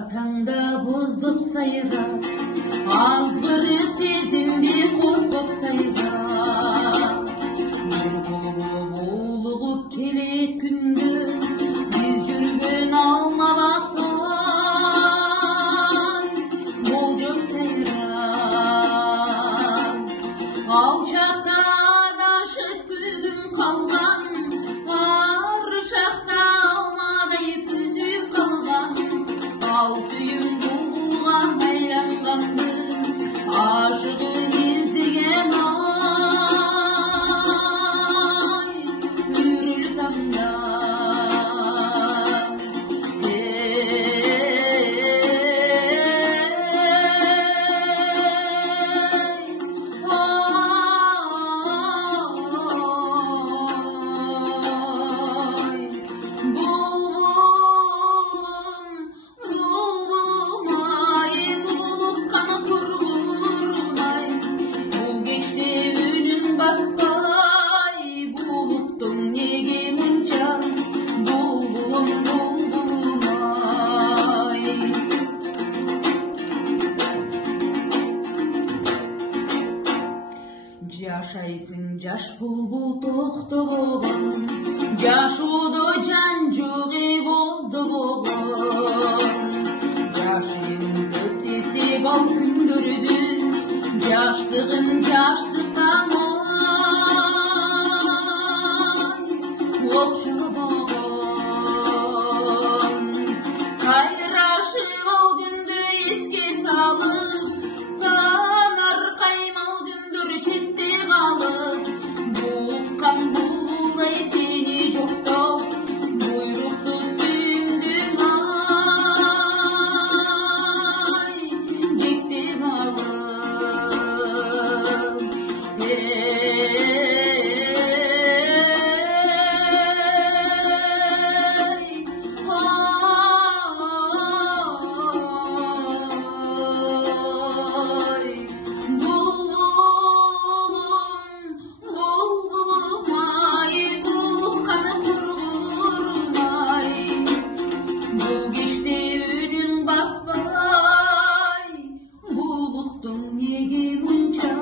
Артаңда боздоп сайра, азғырып сезімді қозғап сайра. Бір болып келет күнді, біз жүрген алма бақтан, болжап сайра. Алшақтан ашып күлгім қалған, ар шақта алмадай күзіп қалған. Ал сүйім бұлға байланғанды, ашығын іздеген ай, үріл таңда. Жашайсың жаш бұлбұл тоқтығын, жашуды жан жоғы бозды боғын. Жашымды тестеп ал күндірді, жаштығын жаштықтамай, оқшы боғын. Қайрашып ал күнді еске салып, санар қаймал күндір четте қалып. Бұлқан бұлдай сені жоқтау, бұйрықсыз сүйімдің ай, жекте қалып. Бұл кеште үнін баспай, бұлықтың неге мұнша